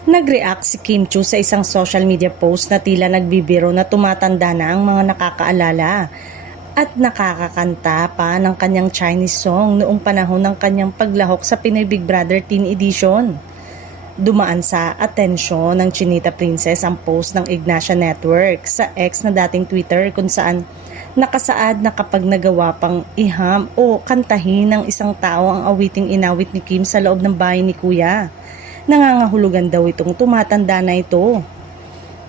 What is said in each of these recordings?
Nag-react si Kim Chiu sa isang social media post na tila nagbibiro na tumatanda na ang mga nakakaalala at nakakakanta pa ng kanyang Chinese song noong panahon ng kanyang paglahok sa Pinoy Big Brother Teen Edition. Dumaan sa atensyon ng Chinita Princess ang post ng Ignacia Network sa X na dating Twitter kung saan nakasaad na kapag nagawa pang iham o kantahin ng isang tao ang awiting inawit ni Kim sa loob ng bahay ni Kuya, nangangahulugan daw itong tumatanda na ito.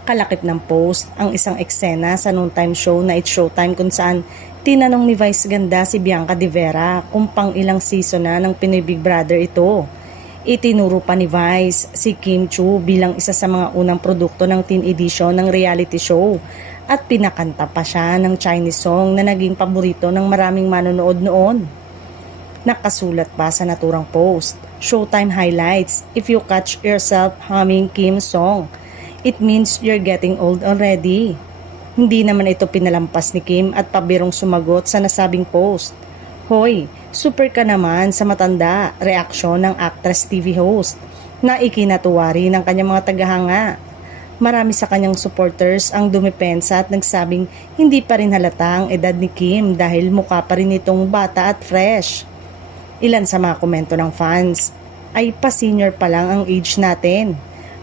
Kalakip ng post ang isang eksena sa noontime show na It's Showtime kung saan tinanong ni Vice Ganda si Bianca De Vera kung pang ilang season na ng Pinoy Big Brother ito. Itinuro pa ni Vice si Kim Chiu bilang isa sa mga unang produkto ng teen edition ng reality show at pinakanta pa siya ng Chinese song na naging paborito ng maraming manonood noon. Nakasulat pa sa naturang post, Showtime highlights, if you catch yourself humming Kim's song, it means you're getting old already. Hindi naman ito pinalampas ni Kim at pabirong sumagot sa nasabing post. Hoy, super ka naman sa matanda, reaksyon ng actress TV host na ikinatuwari ng kanyang mga tagahanga. Marami sa kanyang supporters ang dumepensa at nagsabing hindi pa rin halata ang edad ni Kim dahil mukha pa rin itong bata at fresh. Ilan sa mga komento ng fans ay pa-senior pa lang ang age natin.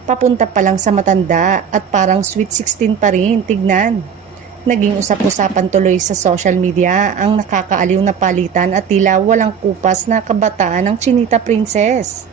Papunta pa lang sa matanda at parang sweet 16 pa rin, tignan. Naging usap-usapan tuloy sa social media ang nakakaaliw na palitan at tila walang kupas na kabataan ng Chinita Princess.